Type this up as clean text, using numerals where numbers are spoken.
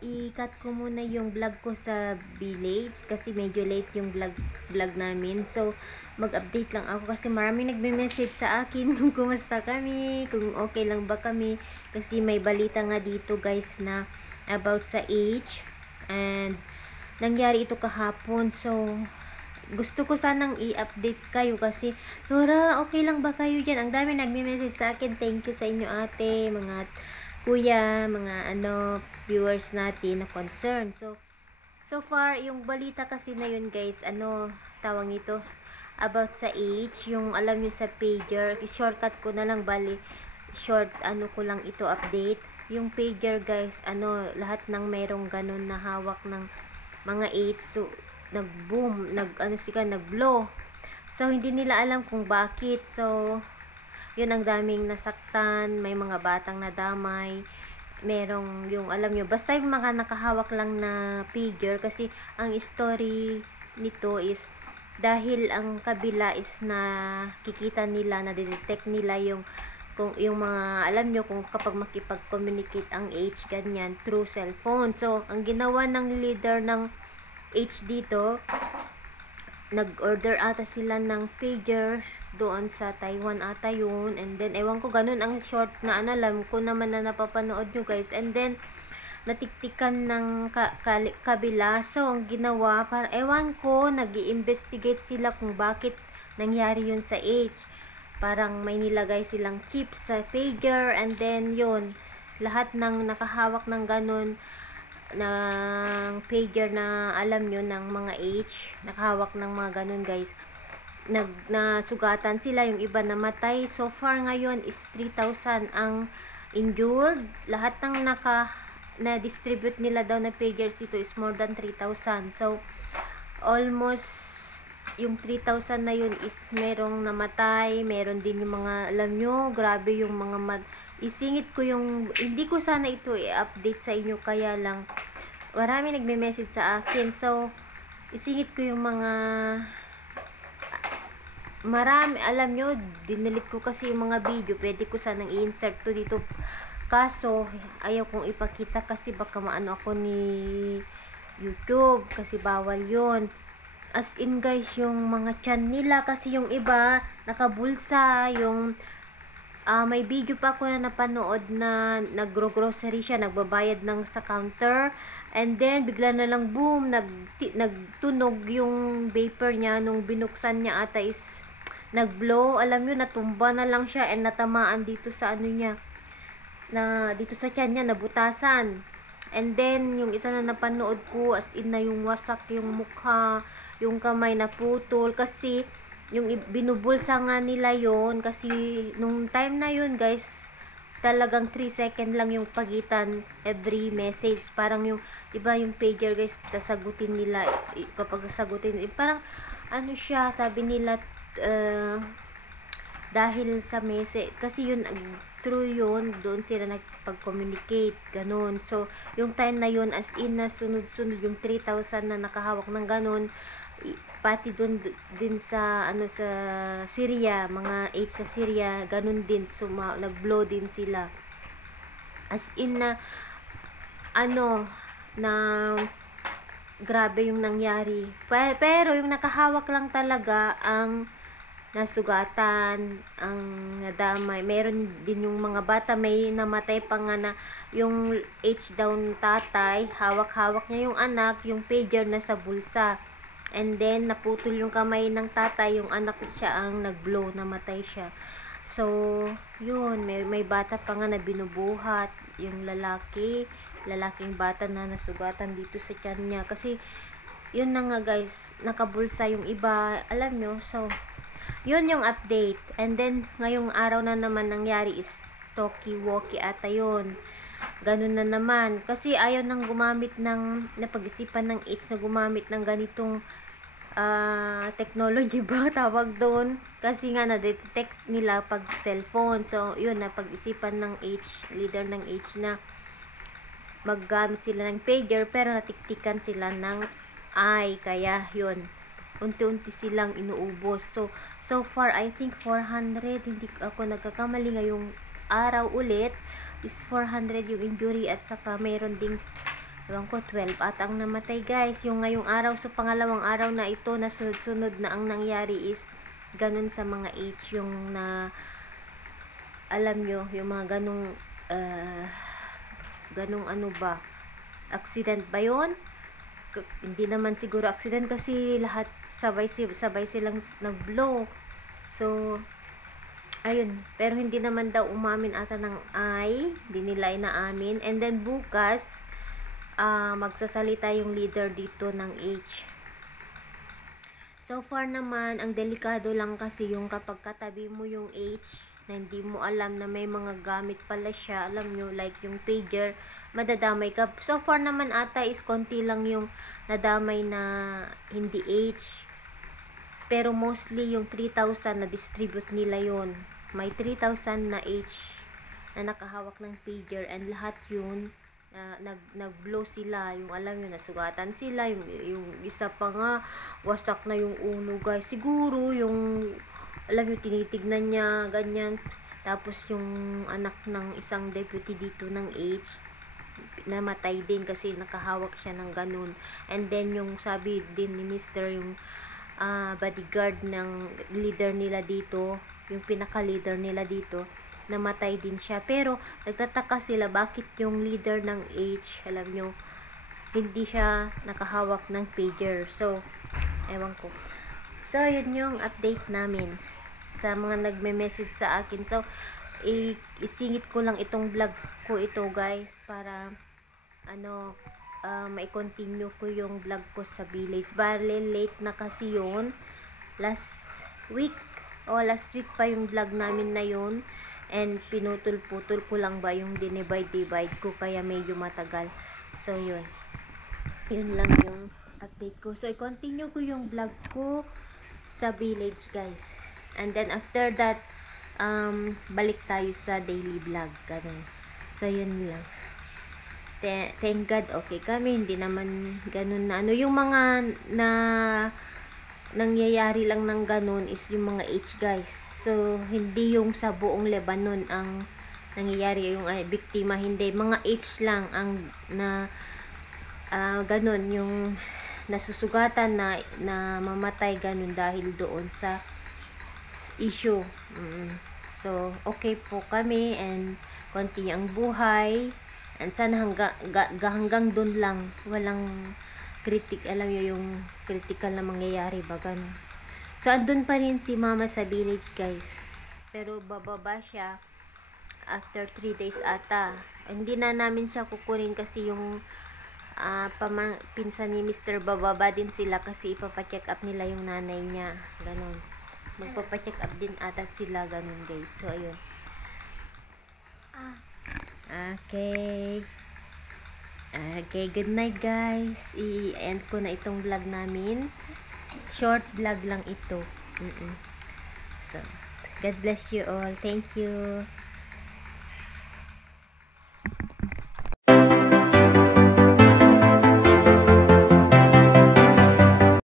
i-cut ko muna yung vlog ko sa village kasi medyo late yung vlog namin. So, mag-update lang ako kasi maraming nagme-message sa akin kung kumusta kami, kung okay lang ba kami. Kasi may balita nga dito guys na about sa age. And, nangyari ito kahapon. So, gusto ko sanang i-update kayo kasi, Nora, okay lang ba kayo dyan? Ang dami nagme-message sa akin. Thank you sa inyo ate, mga kuya, mga viewers natin na concern. So far, yung balita kasi na yun guys, tawag nito, about sa age, yung alam nyo sa pager, shortcut ko na lang, bali, ko lang ito update. Yung pager guys, lahat ng merong ganun na hawak ng mga age, so, nag-boom, nag-blow. So, hindi nila alam kung bakit. So, yun ang daming nasaktan, may mga batang nadamay, merong yung alam nyo, basta yung mga nakahawak lang na figure kasi ang story nito is dahil ang kabila is na kikita nila, na detect nila yung kung yung mga alam nyo kung kapag makipag-communicate ang age ganyan through cellphone. So, ang ginawa ng leader ng age dito, nag-order ata sila ng pager doon sa Taiwan ata yun, and then ewan ko, ganun ang short na alam ko naman na napapanood nyo guys, and then natiktikan ng kabila. So ang ginawa, para ewan ko, nag-i-investigate sila kung bakit nangyari yun sa age. Parang may nilagay silang chip sa pager, and then yun, lahat ng nakahawak ng ganun ng pager na alam nyo ng mga age, nakahawak ng mga ganun guys, nasugatan sila, yung iba namatay. So far ngayon is 3,000 ang injured. Lahat ng na-distribute nila daw na pagers ito is more than 3,000. So almost yung 3,000 na yun is merong namatay, meron din yung mga alam nyo, grabe yung mga isingit ko yung, hindi ko sana ito i-update sa inyo, kaya lang marami nagme-message sa akin. So isingit ko yung mga marami, alam nyo, dinilit ko kasi yung mga video, pwede ko sanang i-insert to dito, kaso ayaw kong ipakita kasi baka maano ako ni YouTube, kasi bawal yon. As in guys, yung mga tiyan nila, kasi yung iba nakabulsa, yung may video pa ako na napanood na nagro-grocery siya, nagbabayad ng sa counter, and then bigla na lang boom, nagtunog yung vapor niya, nung binuksan niya ata is nagblow, alam nyo, natumba na lang siya and natamaan dito sa ano niya, na dito sa tiyan niya, nabutasan. And then yung isa na napanood ko, as in na yung wasak yung mukha, yung kamay na putol, kasi yung binubulsa nga nila yon, kasi nung time na yun guys, talagang 3 second lang yung pagitan every message. Parang yung, diba yung pager guys, sasagutin nila, kapag sasagutin, parang ano siya, sabi nila, dahil sa message, kasi yun, through yun, doon sila nagpag-communicate, ganun. So, yung time na yun, as in na sunod-sunod yung 3,000 na nakahawak ng ganun, pati doon din sa sa Syria, mga 8 sa Syria, ganun din, nag-blow din sila, as in na na grabe yung nangyari. Pero yung nakahawak lang talaga ang nasugatan, ang nadamay. Meron din yung mga bata, may namatay pa nga na yung age down tatay, hawak-hawak niya yung anak, yung pager na sa bulsa. And then naputol yung kamay ng tatay, yung anak siya ang nag-blow, namatay siya. So, yun, may bata pa nga na binubuhat, yung lalaking bata na nasugatan dito sa tiyan niya. Kasi, yun na nga guys, nakabulsa yung iba, alam nyo. So, yun yung update. And then, ngayong araw na naman nangyari is Tokiwoki ata yun. Ganun na naman. Kasi ayaw nang gumamit ng, napag-isipan ng AIDS na gumamit ng ganitong technology ba tawag doon, kasi nga na-detect nila pag cellphone. So yun, napag-isipan ng leader ng age na maggamit sila ng pager, pero natiktikan sila ng kaya yun, unti-unti silang inuubos. So far I think 400, hindi ako nagkakamali, ngayong araw ulit is 400 yung injury, at saka mayroon ding ewan ko, 12 at ang namatay guys. Yung ngayong araw, so pangalawang araw na ito na sunod-sunod na ang nangyari is ganun sa mga age yung na alam nyo, yung mga ganung ano ba, accident ba yun? Hindi naman siguro accident kasi lahat sabay silang nag-blow. So ayun, pero hindi naman daw umamin ata ng hindi nila inaamin. And then bukas magsasalita yung leader dito ng H. So far naman, ang delikado lang kasi yung kapag katabi mo yung H na hindi mo alam na may mga gamit pala siya, alam nyo, like yung pager, madadamay ka. So far naman ata is konti lang yung nadamay na hindi H. Pero mostly yung 3,000 na distribute nila yon. May 3,000 na H na nakahawak ng pager and lahat yun nag-blow sila. Yung alam nyo, nasugatan sila. Yung isa pa nga, wasak na yung ulo guys. Siguro yung alam nyo, tinitignan niya, ganyan. Tapos yung anak ng isang deputy dito ng H namatay din kasi nakahawak siya ng ganun. And then yung sabi din ni Mr. yung bodyguard ng leader nila dito, yung pinaka-leader nila dito, namatay din siya. Pero nagtataka sila bakit yung leader ng H, alam nyo, hindi siya nakahawak ng pager. So, ewan ko. So, yun yung update namin sa mga nagme-message sa akin. So, isingit ko lang itong vlog ko ito guys para mai-continue ko yung vlog ko sa village. Bale, late na kasi yun. Last week pa yung vlog namin na yun. And pinutol-putol ko lang ba yung dinivide ko kaya medyo matagal. So, yun. Yun lang yung update ko. So, i-continue ko yung vlog ko sa village guys. And then after that, balik tayo sa daily vlog. Ganun. So, yun lang. Thank God, okay kami. Hindi naman ganun na ano. Yung mga na nangyayari lang ng ganun is yung mga H guys. So, hindi yung sa buong Lebanon ang nangyayari yung biktima. Hindi. Mga H lang ang ganun. Yung nasusugatan na mamatay ganun dahil doon sa issue. So, okay po kami and continue ang buhay. And sana hanggang dun lang. Walang alam nyo yung critical na mangyayari ba ganun. So, andun pa rin si mama sa village guys. Pero bababa siya after 3 days ata. Hindi na namin siya kukunin kasi yung pinsan ni Mr. bababa din sila kasi ipapacheck up nila yung nanay niya. Ganun. Magpapacheck up din ata sila. Ganun guys. So, ayun. Okay. Okay, good night guys. I-end ko na itong vlog namin. Short vlog lang ito. So, God bless you all. Thank you.